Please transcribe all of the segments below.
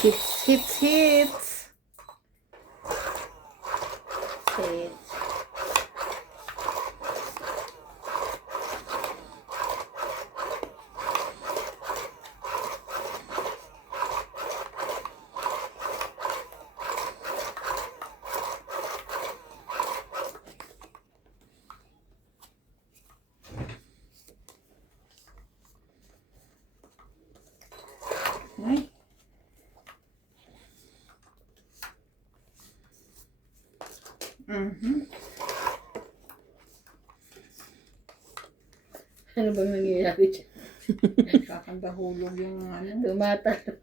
Hits, hits, hits. Hits. Ay. Ano ba nangyayari dyan? Kakandahulog yung ano. Tumatalon.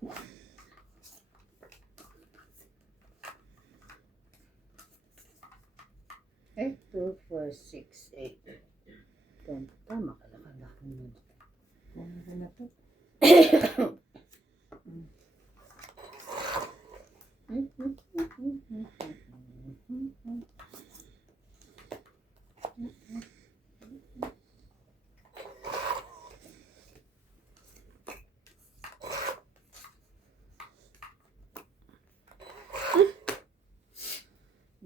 Eh, 2, 4, 6, 8. Tama ka na mo. Ano na to?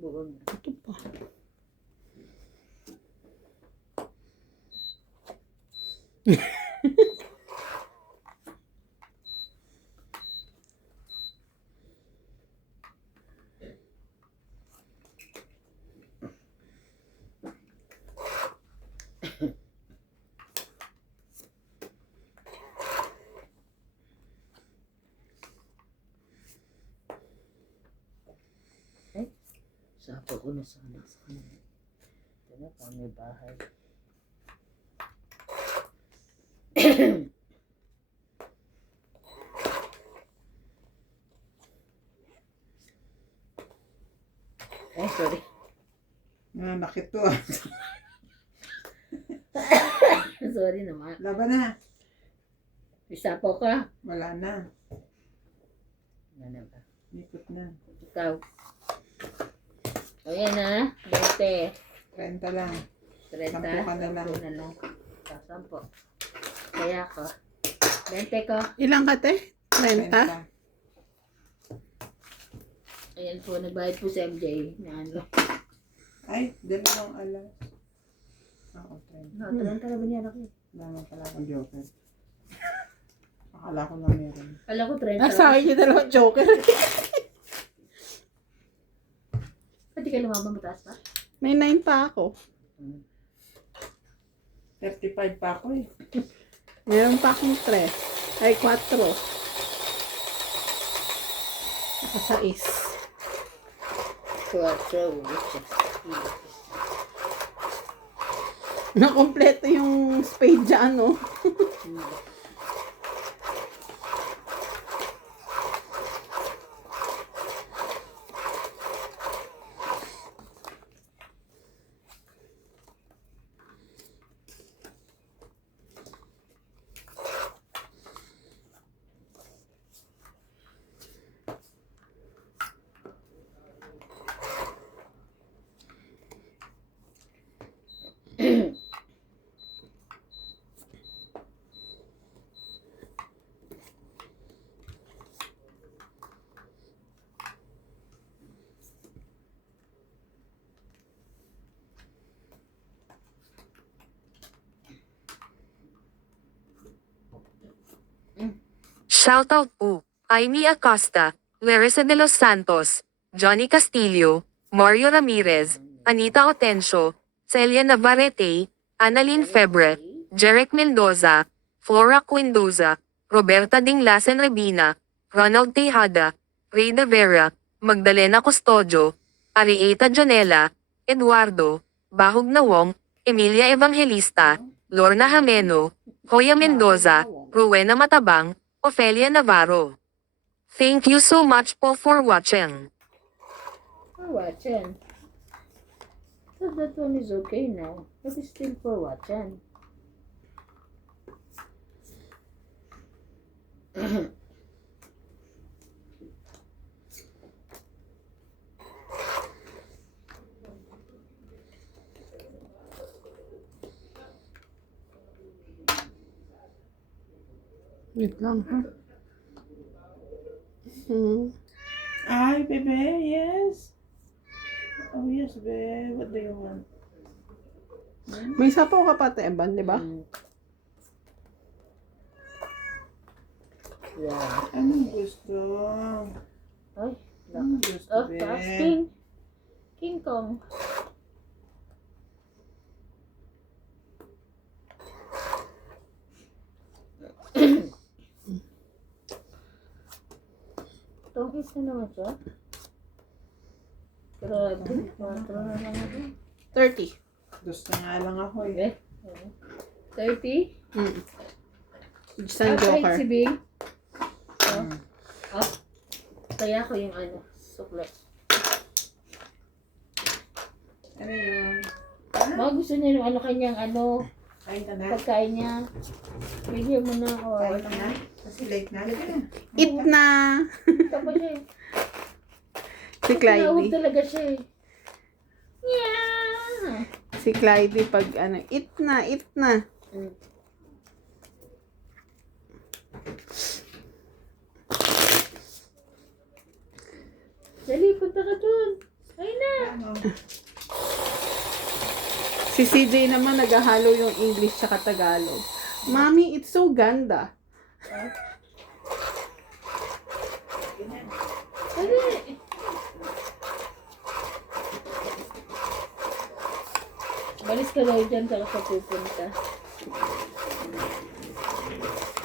Buong. Ito pa. Sapo ko na sana sa kanila. Ito na pa may bahay. Ay, sorry. Nanakit to. Sorry naman. Laban na. May sapo ka? Wala na. Ano ba? Ikot na. Ikaw. O yan na. 20. 30 lang. 30. Sampu ka na lang. 10 na lang. 10. Kaya ko. 20 ko. Ilang ka te? 30? Ayan po, nagbayad po si MJ na ano. Ay, dalawang alas. Oo, 30. No, 30 na ba niya ako? Wala pala akong joker. Akala ko na meron. Alam ko 30. Sa akin yung dalawang joker. Pati ka lumabang mataas pa? May 9 pa ako. 35 pa ako eh. Meron pa akong 3. Ay, 4. Saka 6. 4. Nakompleto yung spade dyan, no? Shoutout po, Amy Acosta, Larissa de los Santos, Johnny Castillo, Mario Ramirez, Anita Otencio, Celia Navarrete, Annalyn Febre, Jeric Mendoza, Flora Quindoza, Roberta Dinglasen Rebina, Ronald Tejada, Ray De Vera, Magdalena Custodio, Arieta Jonela, Eduardo, Bahog Nawong, Emilia Evangelista, Lorna Jameno, Hoya Mendoza, Rowena Matabang, Ofelia Navarro. Thank you so much po for watching. For watching. So that one is okay now. But it's still for watching. Wait lang, ha? Hmm. Ay, bebe, yes. Oh, yes, babe. What do you want? May sapaw ka pa, Teban, di ba? Yeah. Anong gusto? Ay, Anong gusto, oh, babe? taas King. King Kong. Tongkis na naman siya. Grabe, 4 na lang ako. 30. Gusto nga lang ako eh. 30? Hmm. Isang joker. Si Bing. Mm. Kaya ko yung ano, sukle. Ano yun? Mga gusto niya yung ano kanyang ano, Kain ka na? pagkain niya. Bigyan mo na ako. Kain ka na? Kasi late na. Halika na. Eat na! Tapos siya eh. Si Tinawag Clyde. talaga siya eh. Yeah! Si Clyde pag ano, eat na, eat na. Mm. Dali, punta ka dun. Ay na! Ano? Si CJ naman naghahalo yung English sa Tagalog. Mami, it's so ganda. Dali! Balis ka daw dyan, saka ka pupunta.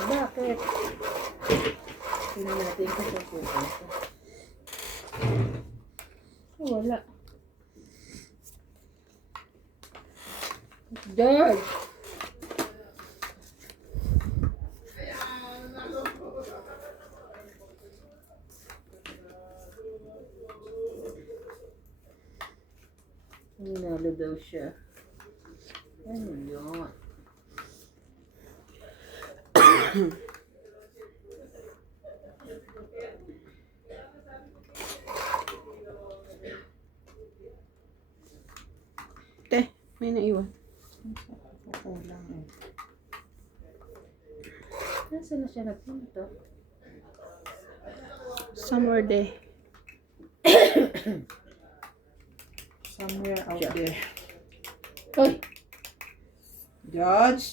Bakit? Tingnan natin kung saan pupunta. Wala. George! Hinalo daw siya. Ano yun? Te, may naiwan. Kukulang eh. Nasaan na siya nagpunta? Somewhere there. Somewhere out Siya. there. Hoy! George?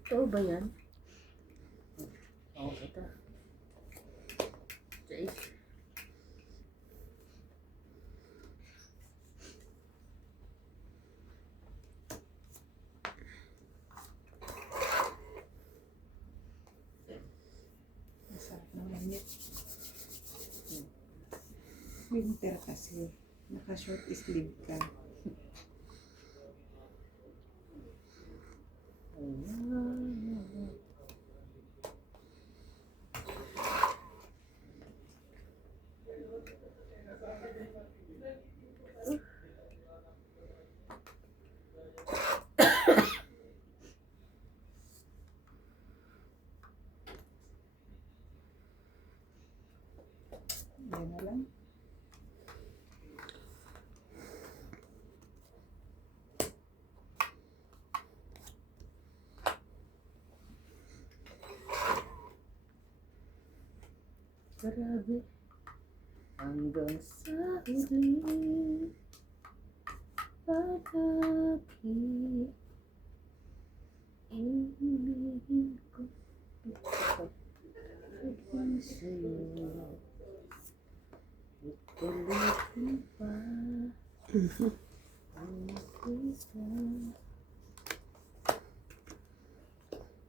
Ito ba yan? Oo, ito. Jais. Masarap naman yun. Winter kasi. Naka-short sleeve ka. Yan na lang. Grabe. Hanggang sa huli. Palagi. Ibigin ko. Pagpang sa'yo. Ituloy pa. Ang isa.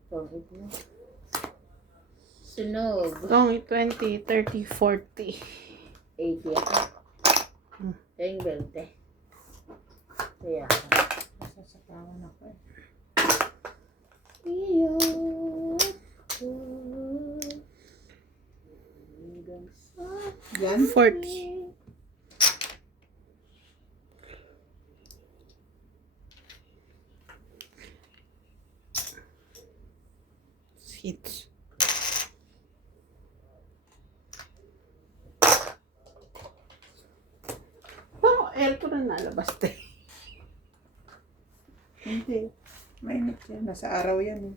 Tawag na. Sunog. Long 20, 30, 40. 80 ako. Kaya yung 20. Kaya ako. Masasapawan ako eh. Iyok ko. Hanggang sa Yan. 40. Hits. naman nalabas tayo. Hindi. Mainit yan. Nasa araw yan eh.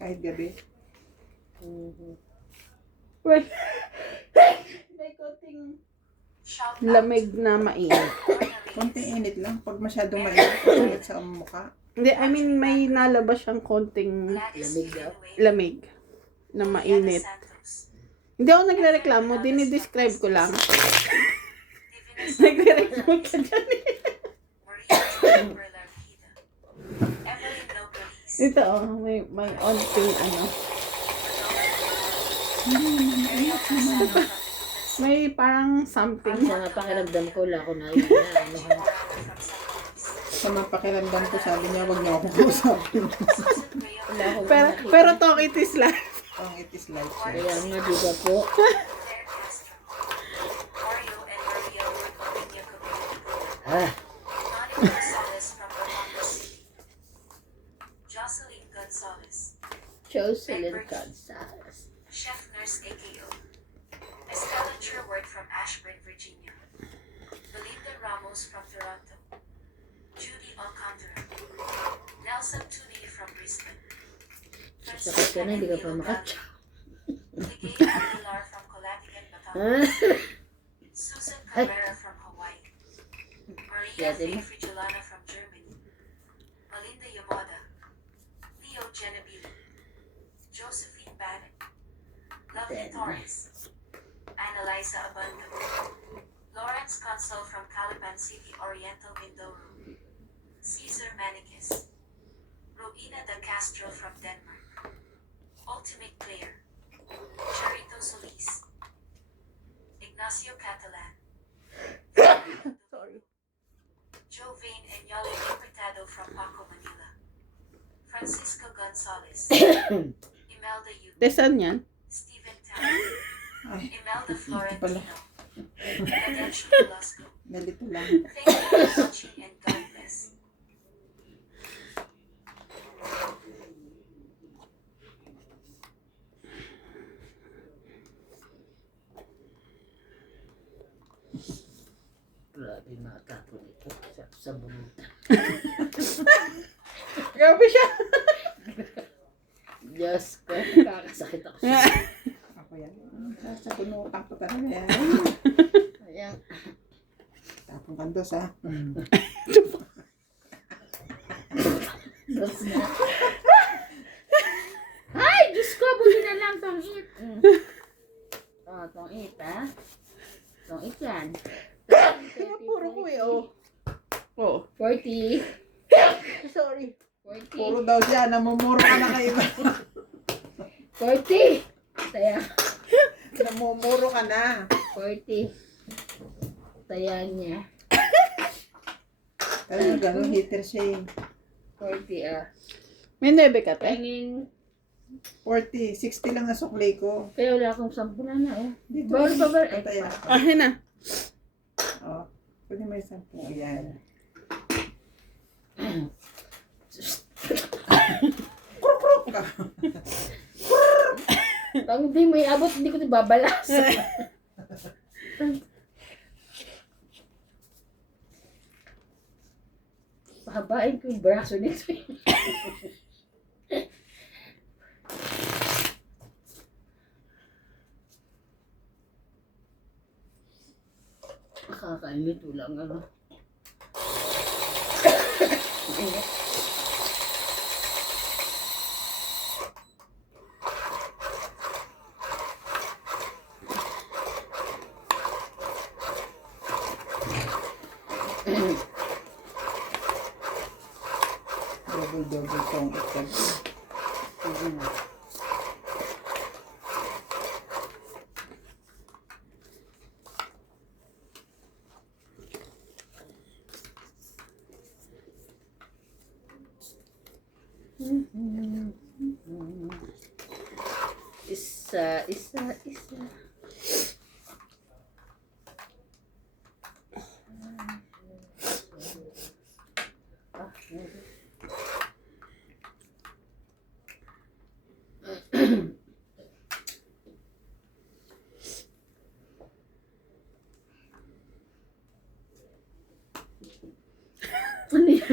Kahit gabi. Well, may konting lamig na mainit. Konting init lang. Pag masyadong mainit, sakit sa mukha. Hindi, I mean, may nalabas siyang konting Lamig daw. lamig na mainit. Hindi ako nagre-reklamo, dinidescribe ko lang. Nagre-reklamo ka dyan eh. Ito oh, may onting ano. May parang something. Sa mga pakiramdam ko, wala ko na yun na. Ano, Sa mapakiramdam ko, sabi niya, wag niyo ako kausapin. wala ko Pero talk it is life. Ang it is like Kaya nga, di ba po? Ah, Jocelyn Gonzalez, Jocelyn Gonzalez. Chef Nurse AKO, Escalature Ward from Ashburn, Virginia, Belinda Ramos from Toronto, Judy Alcantara, Nelson Tuney from Brisbane, Sakit ka na, hindi ka pa makatsa. Miguel Aguilar from Colatigan, Batangas, Susan Cabrera from Hawaii, Maria Faye Frigilana from Germany, Melinda Yamada, Leo Genevieve, Josephine Bannon, Lovely Torres, Annalisa Abando, Lawrence Consul from Calapan City, Oriental Mindoro, Caesar Manikis, Rowena de Castro from Denmark, Ultimate Player, Charito Solis, Ignacio Catalan, Sorry. Jovain Enyali Importado from Paco, Manila, Francisco Gonzalez, Imelda Yu, Desan yan? Stephen Tan, Ay, Imelda ito pala. Florentino, Gadencio Velasco. Nalito lang. Thank you for watching and God bless. Grabe mga tapo nito. Sa bumutan. Grabe siya. Diyos ko, nakakasakit ako siya. Ako yan. Sa punutan ko talaga yan. Ayan. Tapong kandos ha. Diyos na. Ay, Diyos ko, buti na lang tong it. Oh, tong it, ha? Tong it yan. Kaya puro ko eh, oh. Oh. 40. Sorry. 40. Puro daw siya. Namumuro ka na kay iba. 40. Taya. Namumuro ka na. 40. Taya niya. Talaga gano'n hater siya eh. 40, ah. May 9 ka, te? Tingin. 40. 60 lang ang suklay ko. Kaya wala akong 10 na na, oh. Dito. Bawal pa ba? Ay, Pataya. Ahin na. Oh. Pwede may 10. Ayan. Kruk-kruk ka. pag hindi mo iabot, hindi ko ito babalas. Pahabain ko yung braso nito. Nakakainito lang, ano. Double tong itlog. Isa.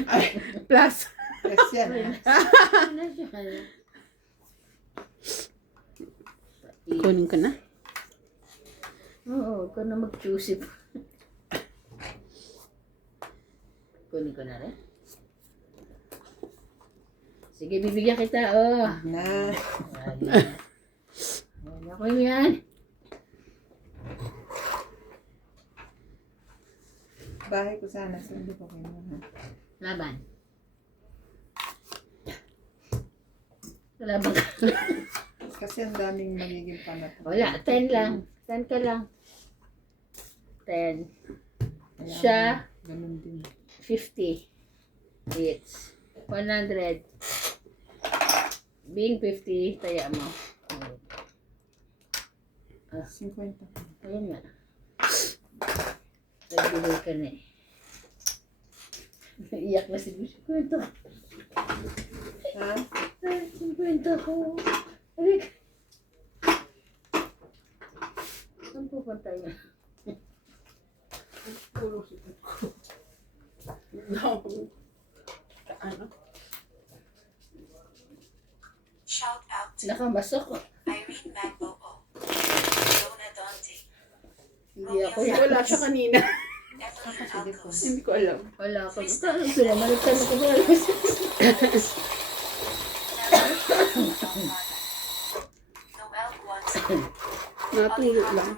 Ay, Plus. yes yan. Ano siya? Kunin ko na. Oo, ikaw na mag-choose. Kunin ko na rin. Sige, bibigyan kita. Oh. Na. Ako yan. Bahay ko sana. So, hindi ko kinuha. Laban. Laban ka. Kasi ang daming magiging panat. Wala, 10 lang. 10 ka lang. 10. Kaya, Siya, ganun din. 50. It's 100. Being 50, taya mo. 50. Ayun nga. Nagbigay ka na eh. Iyak na si Bush. 50. Ha? 50 ko. Alik. Saan pupunta yun? No. Ano? Shout out to Nakamasok ko. Irene Magboo, Donna Dante, Hindi ako yan. Wala siya kanina. Evelyn Alcos, Hindi ko alam. Wala ako. Saan sila? Maligtan ko ba? Noel Guanzon, Natulog lang.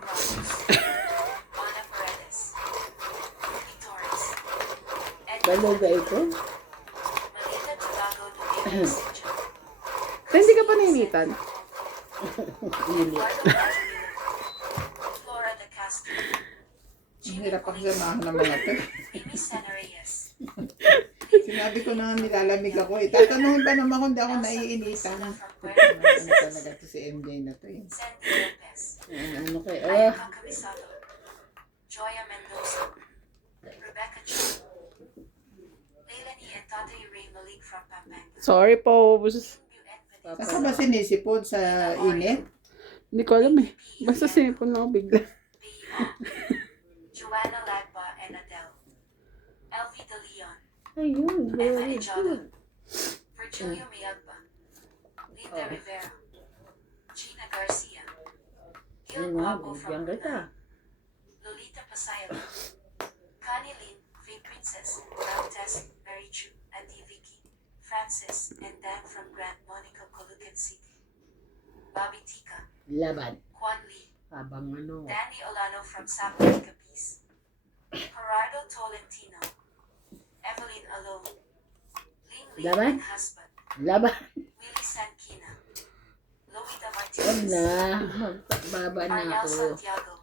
Ana Paredes, Ruby Torres, Baluga ito? Malita Tobago Duenas, So, hindi ka pa nainitan. Yun. Eduardo Bartolino, Flora de Castro, Ang hirap ako samahan ng mga to. Amy Sena Reyes, Sinabi ko na nga nilalamig ako eh. Tatanungin pa naman kung di ako naiinitan. Sila from Puerto Ano talaga to si MJ na to eh. Sandy Lopez, Ano kayo? Ayaka Cabisado, Joya Mendoza, Rebecca Chong, Leilani and Tatay Ray Malik from Pampanga, Sorry po. Saan ka ba sinisipon sa init? Hindi ko alam eh. Basta sinipon lang ako bigla. Joanna Lagba and Adele, Elvie De Leon, Ayun, Eva very Ejala, good. Virgilio Mayagba, Linda Rivera, Gina Garcia, Gil Ayun nga, Guapo bigyan from kita. Brunei, Lolita Pasaylo, Connie Lin, Faye Princess, Baptist, Mary Chu, Auntie Vicky, Francis, and Dan from Grand Monica, Colucan City, Bobby Tika, Laban. Kwan Lee, Habang ano. Danny Olano from Sapling Capiz, Gerardo Tolentino, Evelyn Alone, Ling Ling Laban? and husband, Laban. Willie Sankina, Loida Huwag Martinez, na. Magbaba na Arnel ako. Santiago,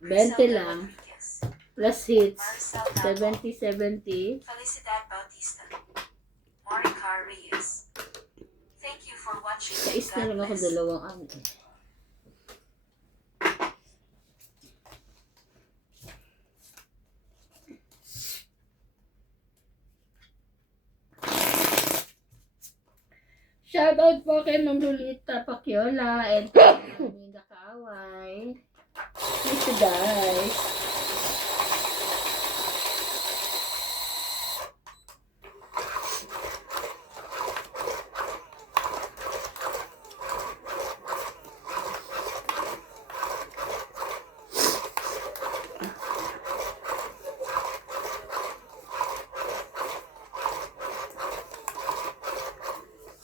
20 lang. Rodriguez, Plus hits. Maricel Dalbo, 70-70. Felicidad Bautista, Maricar Reyes. Thank you for watching. Kais na lang ako God bless. dalawang ano. Shoutout po kay Ma'am Lolita Paciola and Aminda Kaaway. Thank you guys.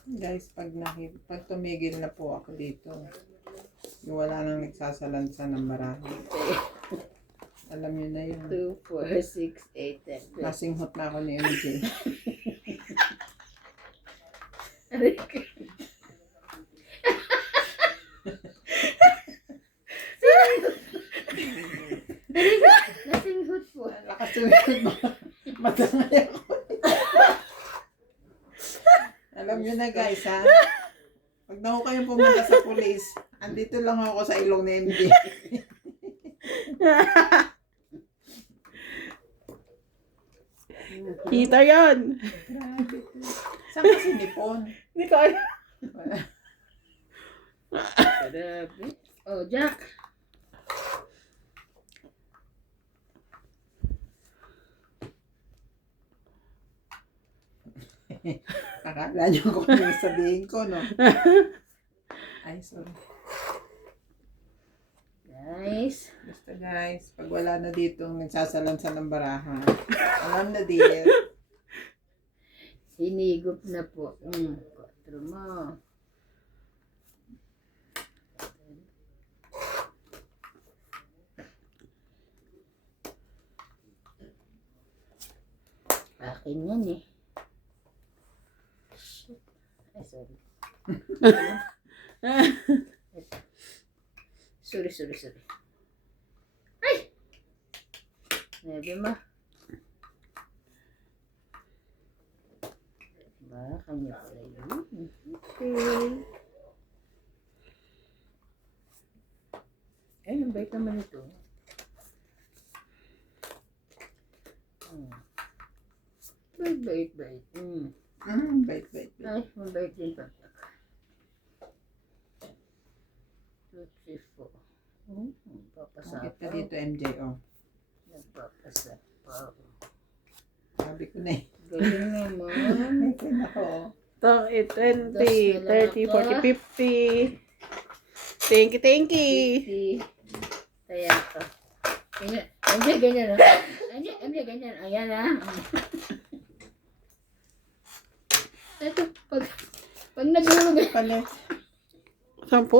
Guys, pag tumigil na po ako dito, yung wala nang nagsasalansa ng marami. Alam niyo na yun. 2, 4, 6, 8, 10. Masinghot na ako ni MJ. Nasinghot po. Lakas tumigil mo. Matangay ako. Alam niyo na guys ha. Pag na ako kayong pumunta sa pulis, andito lang ako sa ilong ni MJ. Kita yan. Grabe. Saan ka sinipon? Hindi ko alam. Grabe. Oh, Jack. Akala nyo kung ano yung sabihin ko, no? Ay, sorry. Guys, Basta guys, pag wala na dito nagsasalansan ng barahan, alam na din. hinigop na po. 4 mo. Akin yan eh. Shit. Ay, sorry. Sorry. Ay! Nebe ma. Ba, kanya pala yun. Okay. Ay, ang bait naman ito. Bait. Bait. Ay, mabait din pa. 2, 3, 4. Papasa Bakit ka dito, MJ? Oh, Nagpapasa pa. sabi ko na eh. Galing naman. Ay, nako. Ito, 20, 30, 40, 50. Thank you. 50. Kaya ka. Ganyan. MJ, ganyan. Ayan ah. Ito, pag nagulog. Palit. 10.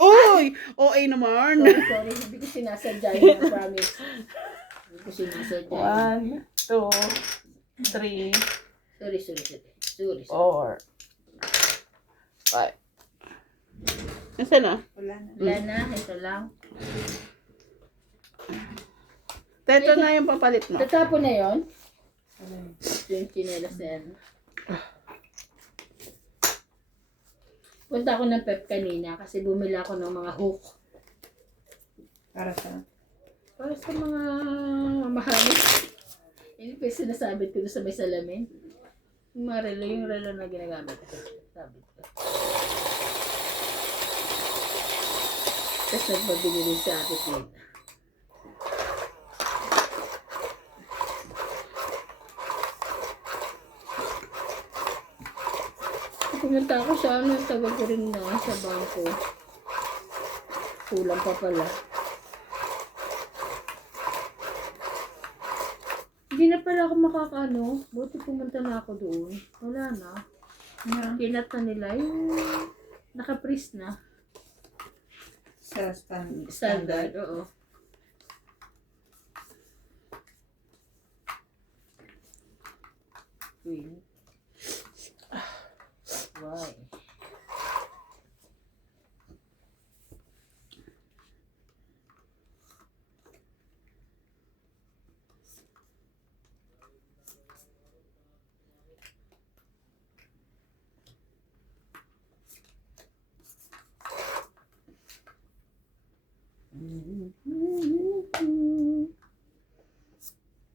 Uy! OA naman. Sorry. Hindi ko sinasadya yun. I promise. Hindi ko sinasadya yun. 1, 2, 3, Sorry. 4, 5. Nasaan na? Wala na. Wala na. Ito lang. Ito na yung papalit mo. Tatapon na yun. Wala na. Yung chinelas na yan. Punta ako ng Pep kanina kasi bumili ako ng mga hook. Para sa... Para sa mga mamahalin. Yun pa yung sinasabit ko doon sa may salamin. Yung mga relo, yung relo na ginagamit ko. Sabit ko. Tapos nagpabili rin sa atin din. Pumunta ako sa tagal ko rin na sa bangko. Kulang pa pala. Hindi na pala ako makakano. Buti pumunta na ako doon. Wala na. Kinat na nila. Yung naka-freeze na. Sa Standard, oo. Queen. Why?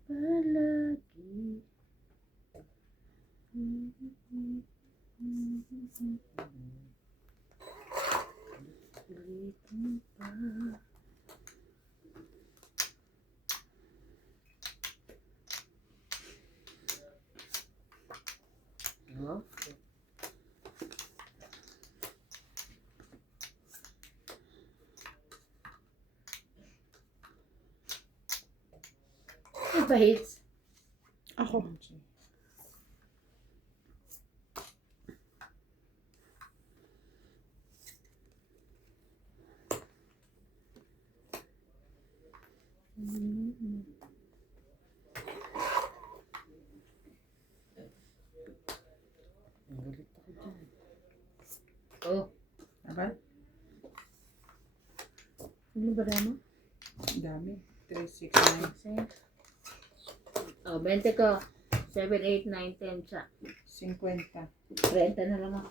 Palagi. Ulitin pa. Okay. Ano ba hits? Ako. Oh, Aba? ano ba damo? Dami. 3, 6, 9. Oh, 20 ko. 7, 8, 9, 10 sa 50. 30 na lang ako.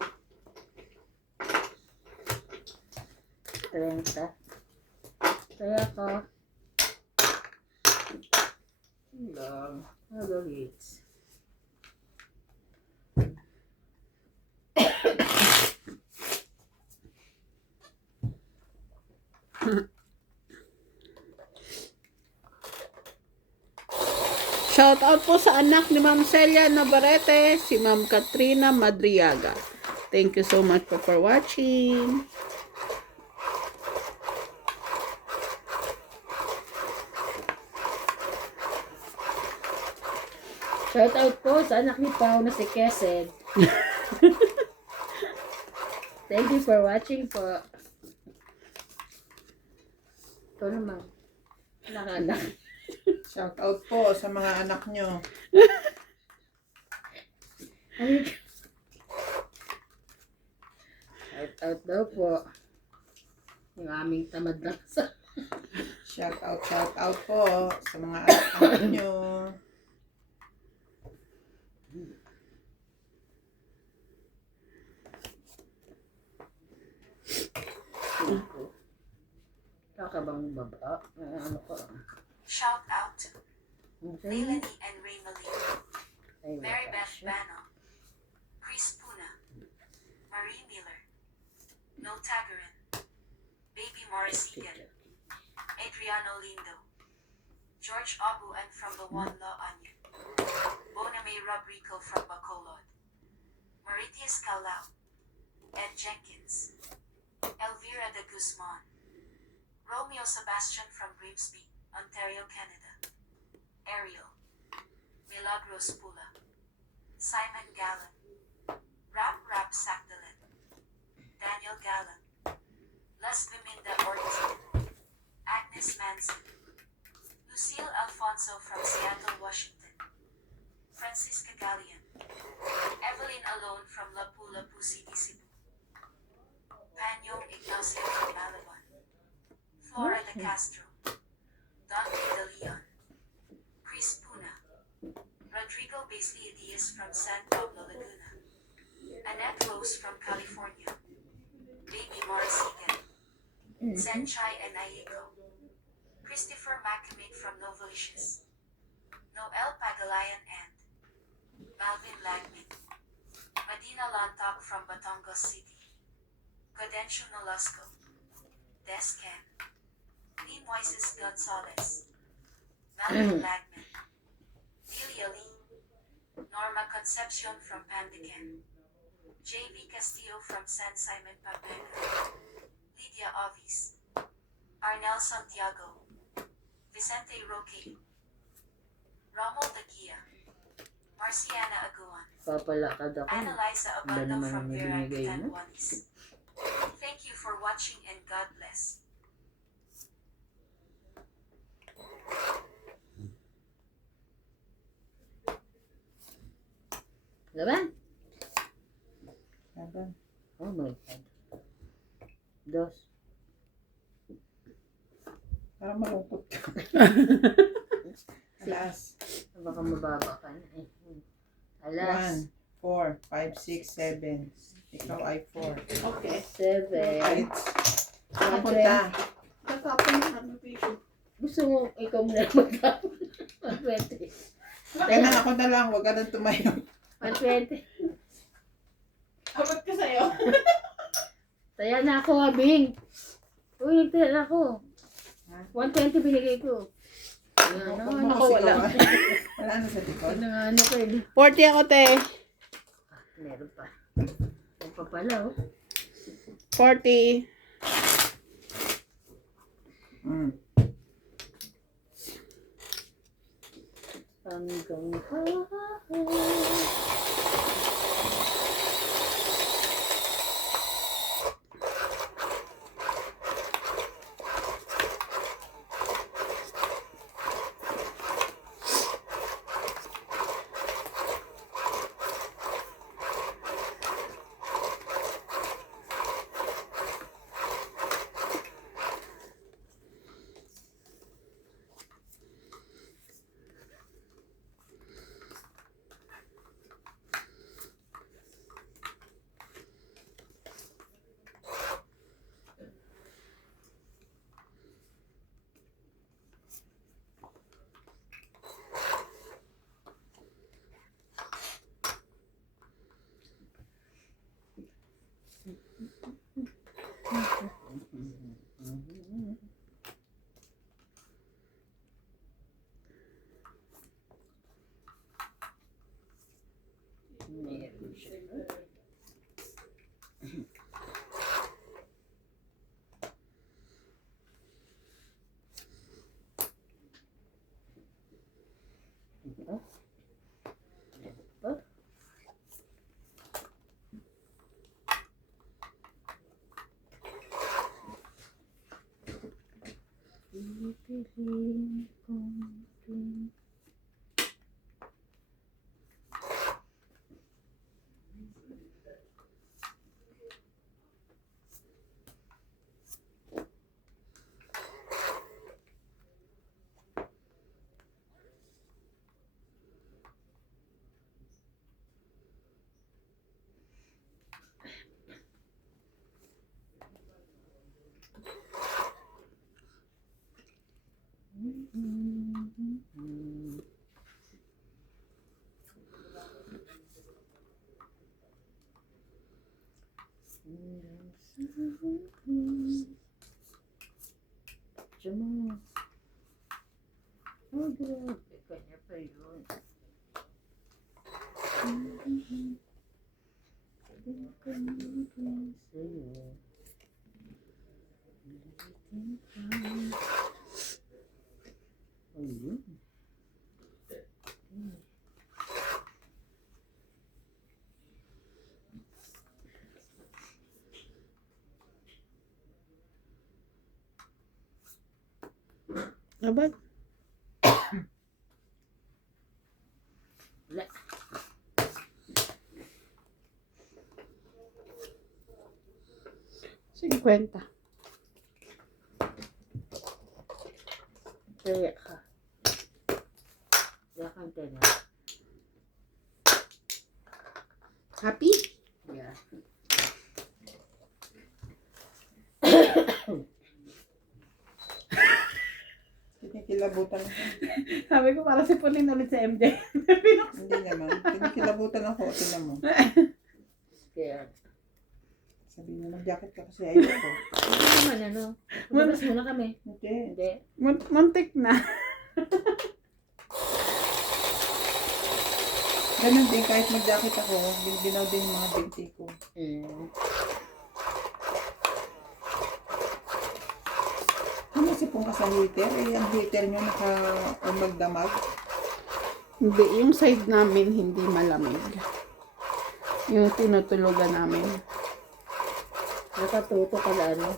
30. Kaya ko. Lang. Hagawits. Shout out po sa anak ni Ma'am Celia Navarrete, si Ma'am Katrina Madriaga. Thank you so much po for watching. Shout out po sa anak ni Pao na si Kesed. Thank you for watching po. Ito naman. Anak-anak. Shout out po sa mga anak nyo. Shout out daw po. Yung aming tamad lang sa... Shout out po sa mga anak nyo. Kakabang baba. Ano ko. Shout out to Okay. Leilani and Ray Malino, Ay, Mary wala Beth siya. Bano, Chris Puna, Marie Miller, No Tagarin, Baby Morrisigan, Adriano Lindo, George Abu and from the One Law Onion, Boname Rodrigo from Bacolod, Maritius Calao, Ed Jenkins, Elvira de Guzman, Romeo Sebastian from Grimsby, Ontario, Canada, Ariel, Milagros Pula, Simon Gallen, Rap Sakdalan, Daniel Gallen, Les Viminda Ortiz, Agnes Manson, Lucille Alfonso from Seattle, Washington, Francisca Gallian, Evelyn Alone from Lapu-Lapu City, Cebu, Panyong Ignacio from Malabon, Flora de Castro, Dante de Leon, Chris Puna, Rodrigo Basley Diaz from San Pablo, Laguna, Annette Rose from California, Baby Morrisigan, Senchai and Ayeko, Christopher Macamate from Novalicious, Noel Pagalayan and Malvin Lagman, Medina Lantok from Batangas City, Gadencio Nolasco, Descan, Lee Moises Gonzalez, Malvin Lagman, Delia Lee, Norma Concepcion from Pandacan, J.V. Castillo from San Simon, Pampanga, Lydia Ovis, Arnel Santiago, Vicente Roque, Rommel Dagia, Marciana Aguan, Papalakad ako. Annalisa Ba Abando naman from ang Verang binigay mo? Catanduanes. Thank you for watching and God bless. Laban? Laban. Oh my God. Dos. Para malungkot ka. Alas. Baka mababa ka na eh. Alas. 1, 4, 5, 6, 7. Ikaw ay 4. Okay. 7. Right. Papunta. Tatapon na ano tissue. Gusto mo ikaw muna magkapon. 120. Tingnan ako na lang. Huwag ka nang tumayo. 120. Abot ka sa'yo. Taya na ako, Abing. Uy, nagtaya na ako. 120 binigay ko. Ayan, Huwag ano mo ko, kasi wala. gawa. Wala na sa likod. Ano ko eh. 40 ako, te. Meron pa. Meron pa pala, oh. 40. Mm. Hanggang Pipiliin kong Tsama. Oh, grabe. Kanya pa yun. Sa'yo. Ayun. Abad. Wala. Cinquenta. Kaya ka. Kaya kang tena. Happy? Yeah. Kinikilabutan ako. Sabi ko para sipunin ulit sa MJ. Hindi naman. Kinikilabutan ako. Tingnan mo. Kaya. Sabi niya, mag-jacket ka kasi ayoko. Hindi naman ano. Magbabas muna kami. Hindi. Hindi. Muntik na. Ganun din, kahit mag-jacket ako, binaw din yung mga binti ko. Ano sipong ka sa heater? Eh, ang heater nyo naka-magdamag. Hindi, yung side namin hindi malamig. Yung tinutulugan namin. Nakatuto pala ano.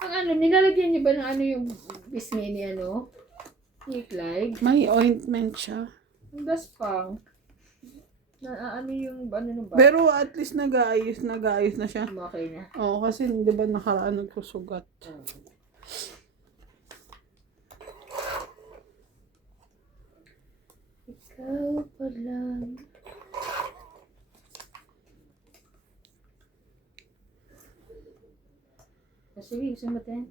Ang ano, nilalagyan niyo ba ng ano yung bismi ni ano? Ni Clyde? May ointment siya. Ang gaspang. Na ano yung ano nung ba? Pero at least nag-aayos na siya. Okay na. Oo, kasi di ba nakaraan nagsusugat. Ikaw pa lang. Sige, gusto mo tayo.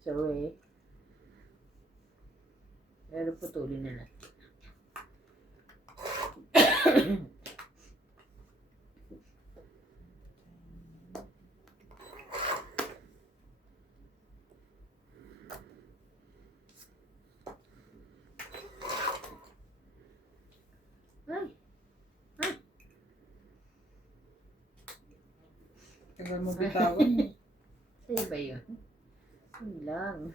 So, pero putulin na natin. Tagal mo bitawan. Sa'yo ba yun? Yun lang.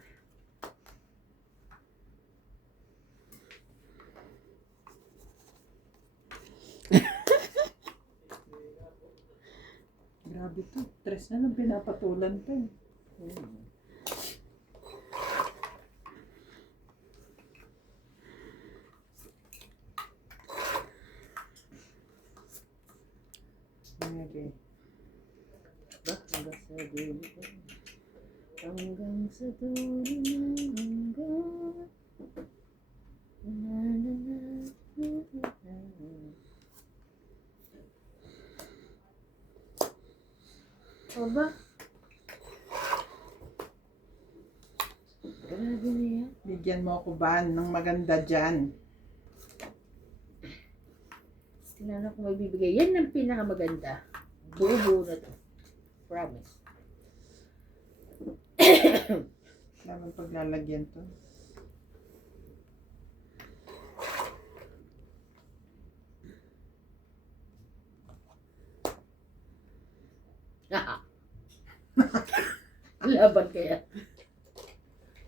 Grabe to. Tres na lang pinapatulan to. Okay. Ba? Hanggang sa dulo. Hanggang sa dulo ng hanggang. Na, na, na, na, na, na. O ba? Grabe na yan. Bigyan mo ako ba ng maganda dyan? Tinanong ko magbibigay. Yan ang pinakamaganda. Buo-buo na to. Promise. Kailangan paglalagyan to. Laban kaya.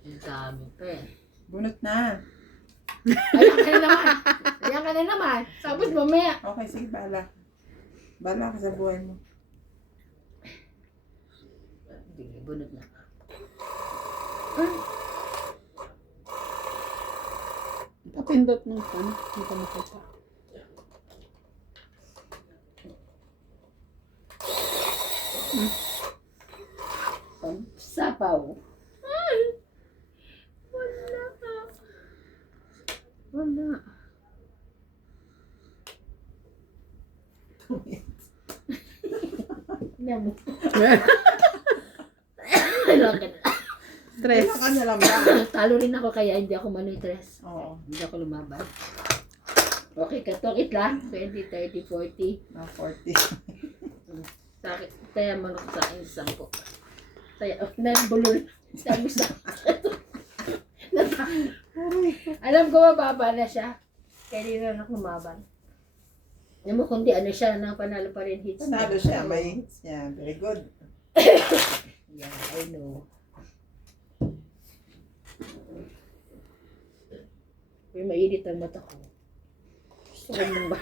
Ang dami pa eh. Bunot na. Ayan ka na naman. Ayan ka na naman. Tapos mamaya. Okay, sige, bala. Bala ka sa buhay mo. Hindi, bunot na. Papindot ng phone. Hindi ko makita. Sapaw. Ay! Wala ka. Wala. Alam mo. Alam ka na. Stress. Kailan ka na lang ba? Talo rin ako kaya hindi ako manoy-tres. Oo. Hindi ako lumaban. Okay, katokit lang. 20, 30, 40. Na 40. Sa akin, kaya manok sa akin 10. Kaya, nabulol. Sabi sa alam ko mababa na siya. Kaya di na ako lumaban. Alam mo, kundi ano siya, panalo pa rin hits. Panalo siya, may hits niya. Very good. Yeah, I know. Pero mainit ang mata ko. Gusto ko mong ba?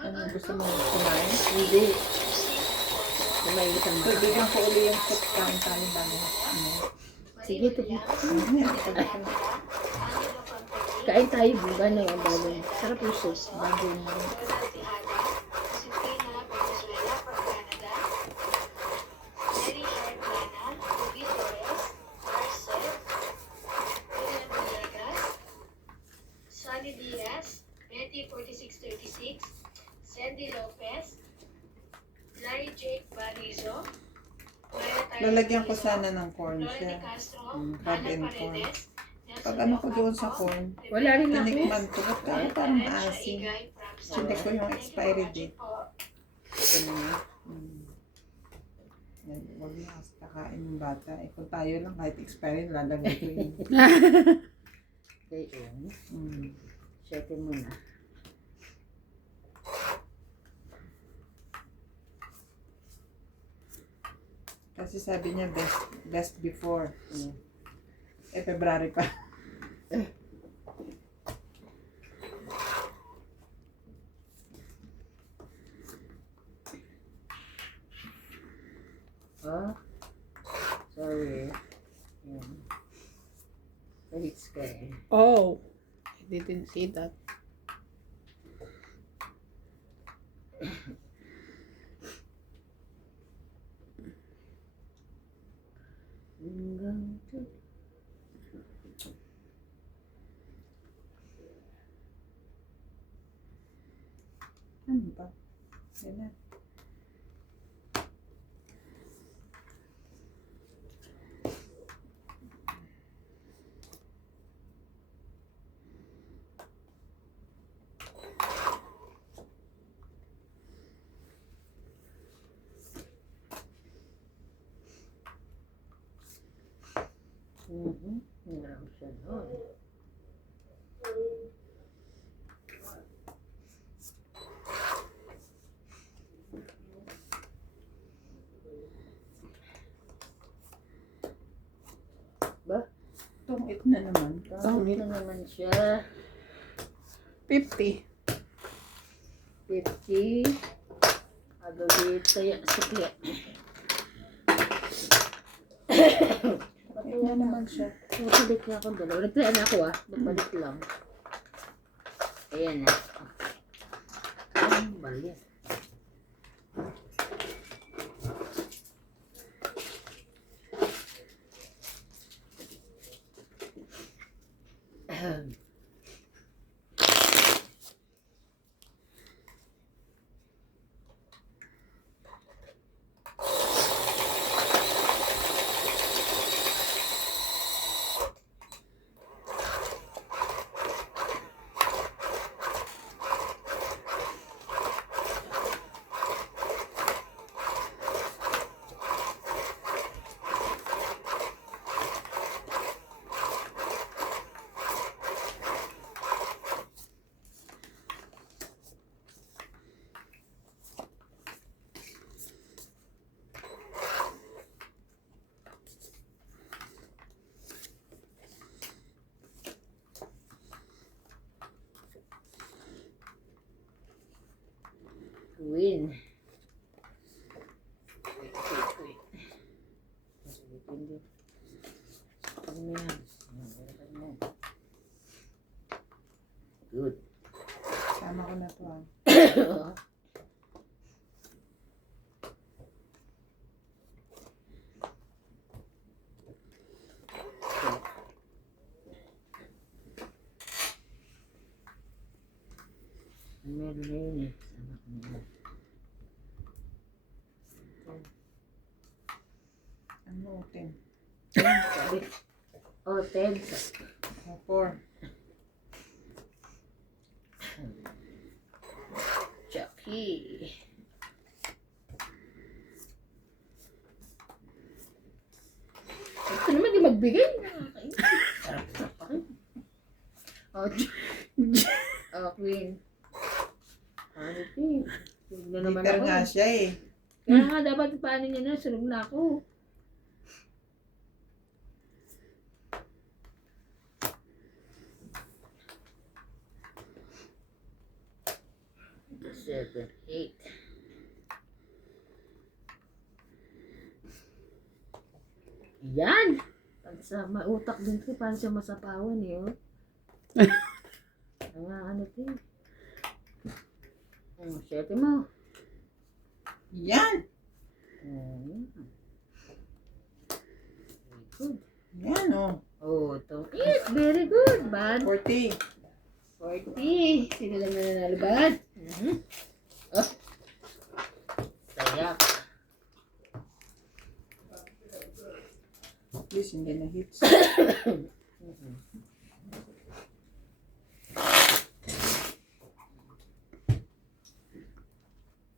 Ano gusto mo kumain? Hindi. Mainit ang So, mata. bigyan ko uli yung soup kain tayo bago. Ano? Sige, to. Ano? Kain tayo, buga na yung balong. Sarap yung sauce. Bago yung Sunny Diaz, Betty 4636, Sandy Lopez, Larry Jake Barizo, Lalagyan ko sana ng corn Lorena siya. Castro, Crab Ana and corn. Paredes, Pag ano ko doon sa corn, wala rin ako. tinikman ko. Ba't ako parang maasim? Hindi ko yung expiry date. Ito na yun. Yan, huwag na kasi kakain yung bata. Eh, kung tayo lang, kahit expiry, lalagay ko yun. Okay, yun. Mm. Checkin mo na. Kasi sabi niya, best before. Mm. Eh, February pa. Ah, sorry. Yan. Hits ka eh. Oh. I didn't see that. Hanggang to. Ano ba? Yan na. Meron siya doon. Ba? Tungit na naman. Tangit na naman siya. 50. 50. Agawit kaya sukli. Tungit na naman siya. Nagpalit na akong dalawa. Nagpalit na ako Nagpalit lang. Ayan na. Ang balik. Queen. Wait. Hindi. Ano yan? Good. Sama ko na to ah. Meron na yun eh. Sama ko na yun. Ano, 10? Sabi. Oh, 10. O, 4. Chucky. Ito naman di magbigay. Sarap pa rin. Oh, oh, Queen. Ano ito eh. Sunog na naman Liter ako. nga siya eh. Kaya nga dapat paano niya na, sunog na ako. Seven, 8. Yan! Sa mautak din ko, paano siya masapawan eh, oh. Ano ito eh. Siyete mo. Yan! Very good. Yan oh. Oh, ito. Yes, very good, bad. 40. 40. Sino lang na nanalo, bad? Oh. Sayak. Please, hindi na hits.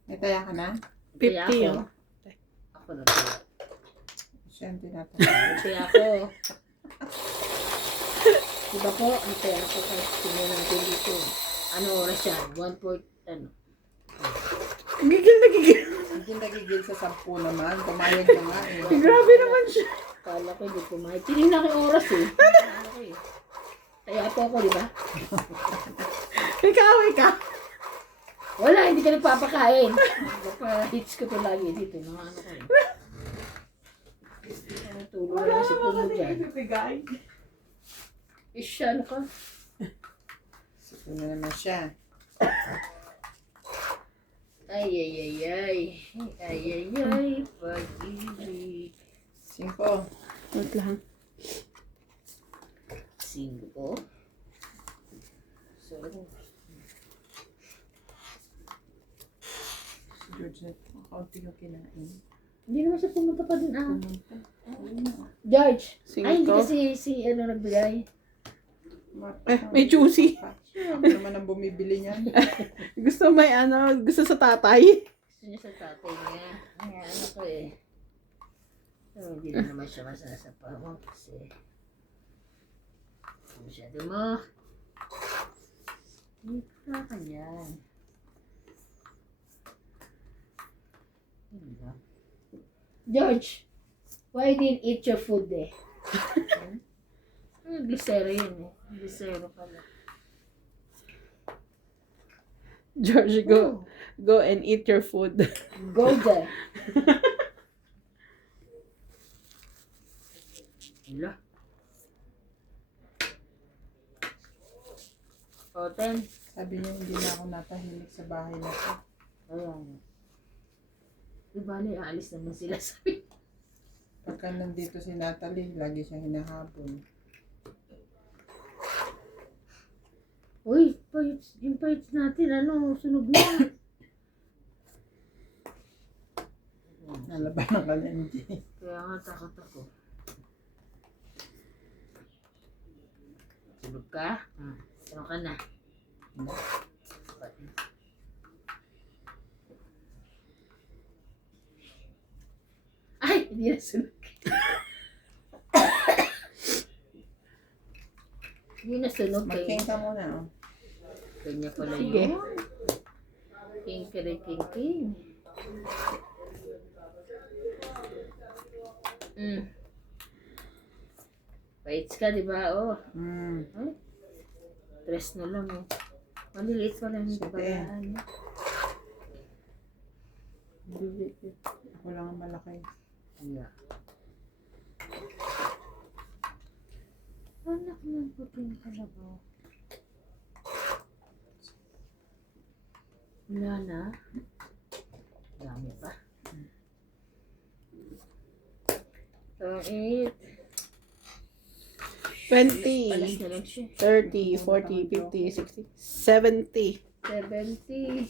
May taya ka na? 50 yun. Ako na ito. Siyempre natin. Kaya ako. Diba ko, ang kaya ako kahit sino natin dito. Ano oras yan? 1 ano? Gigil na gigil. Hindi nagigil sa 10 naman. Pumayag na nga eh. Grabe naman siya. Kala ko hindi kumain. Tinignan ko yung oras eh. Ano ko eh. Kaya po ako, di ba? Ikaw. Wala, hindi ka nagpapakain. Hits ko to lagi dito. Mga ano ko eh. Ano tulong lang si Puno dyan. ibibigay. Isya, ano ka? Ito na naman siya. Ay, pag-ibig. 5. Wait lang. 5. So, Si George na kaunti yung kinain. hindi naman siya pumunta pa din ah. Pumunta. George! Cinco. Ay, hindi kasi si ano nagbigay. May juicy. Ako naman ang bumibili niyan. Gusto gusto sa tatay. Gusto niya sa tatay niya. Kaya ano ko eh. So, hindi na naman siya masasapawan kasi masyado mo. Hindi ka kanyan. George, why didn't eat your food eh? Glisero yun eh. Glisero pala. George, go and eat your food. Go there. Wala. O, 10. Sabi niya hindi na ako natahimik sa bahay na to. Ayan. Di bali, aalis naman sila sabi. Pagka nandito si Natalie, lagi siyang hinahabol. Uy, yung pahits natin, ano, sunog na. Nalaban ng kalenji. Kaya nga takot ako. Sunog ka? Sunog ka na. Ay, hindi na sunog. Hindi na sunog eh. Mag-king ka muna oh. Ganyan pala Sige. yun. King. Paits ka, di ba? Oh. Ay, 3 na lang oh. Maliliit pa lang yung Sige. balaan. Ako lang ang malaki. Yeah. Anak ng puting kalabaw. Wala na. Dami pa. So, 8. 20, Palas na lang siya. 30, 40, 50, 60, 70. 70.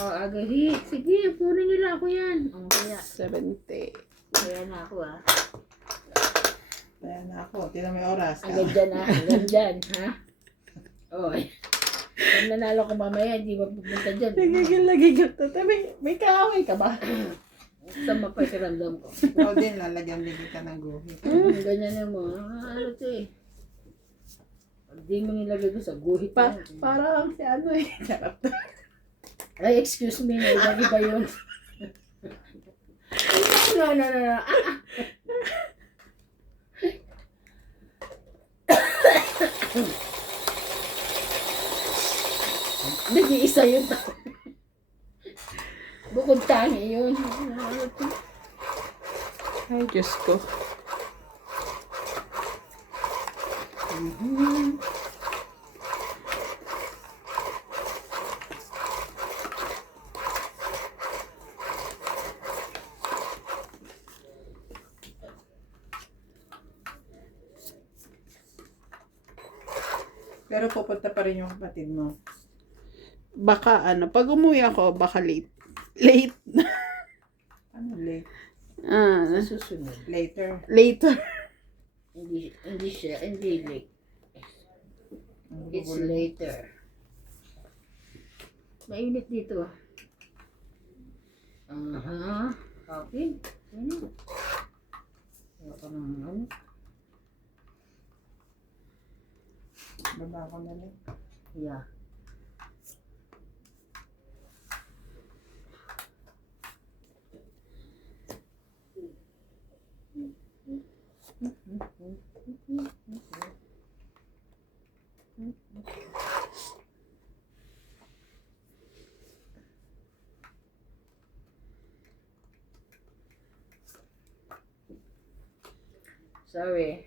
Oh, agahit. Sige, punin nila ako yan. Oh, kaya. 70. Kaya na ako ah. Kaya na ako. Tignan mo yung oras. Agad dyan ah. Agad dyan. Ha? Oy. Kung nanalo ko mamaya, hindi mapupunta dyan. Nagigil-lagigil to. May kaaway ka ba? Sama pa yung ramdam ko. Ikaw din, lalagyan din kita ng guhit. Ganyan na mo. Ano to eh. Pag di mo nilagay ko sa guhit mo. Parang si ano eh. Charot. Ay, excuse me. Iba yun. No. Nag-iisa yun. Bukod tangi yun. Ano to? Ay, Diyos ko. Pero pupunta pa rin yung kapatid mo. Baka ano, pag umuwi ako, baka late. Late. Ano late? Susunod. Later. Later. Hindi siya. Hindi late. Ang It's gugulo. later. Mainit dito. Aha. Okay. Ano? Ayoko ng ano. Baba ko na lang. Yeah. Sorry.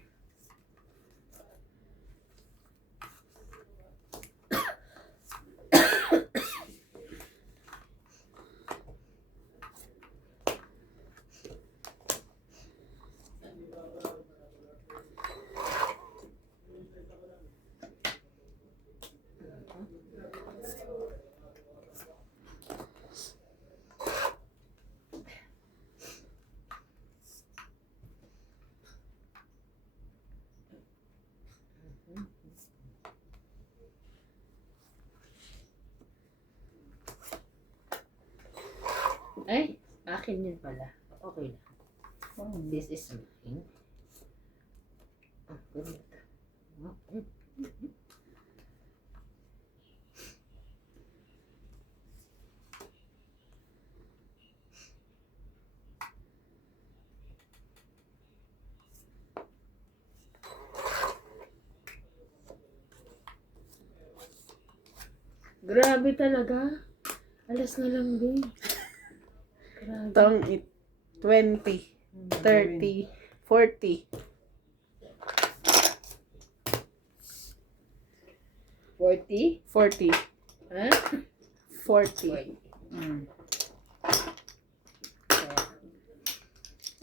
Ay, akin yun pala. Okay na. This is mine. Ah, ganito. Grabe talaga. Alas na lang din. Grabe. Tong 20, 30, 40. 40? 40. Ha? 40. Mm.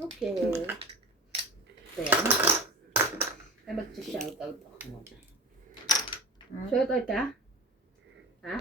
Okay. Kaya, ay mag-shoutout ako muna. Shoutout ka? Ha?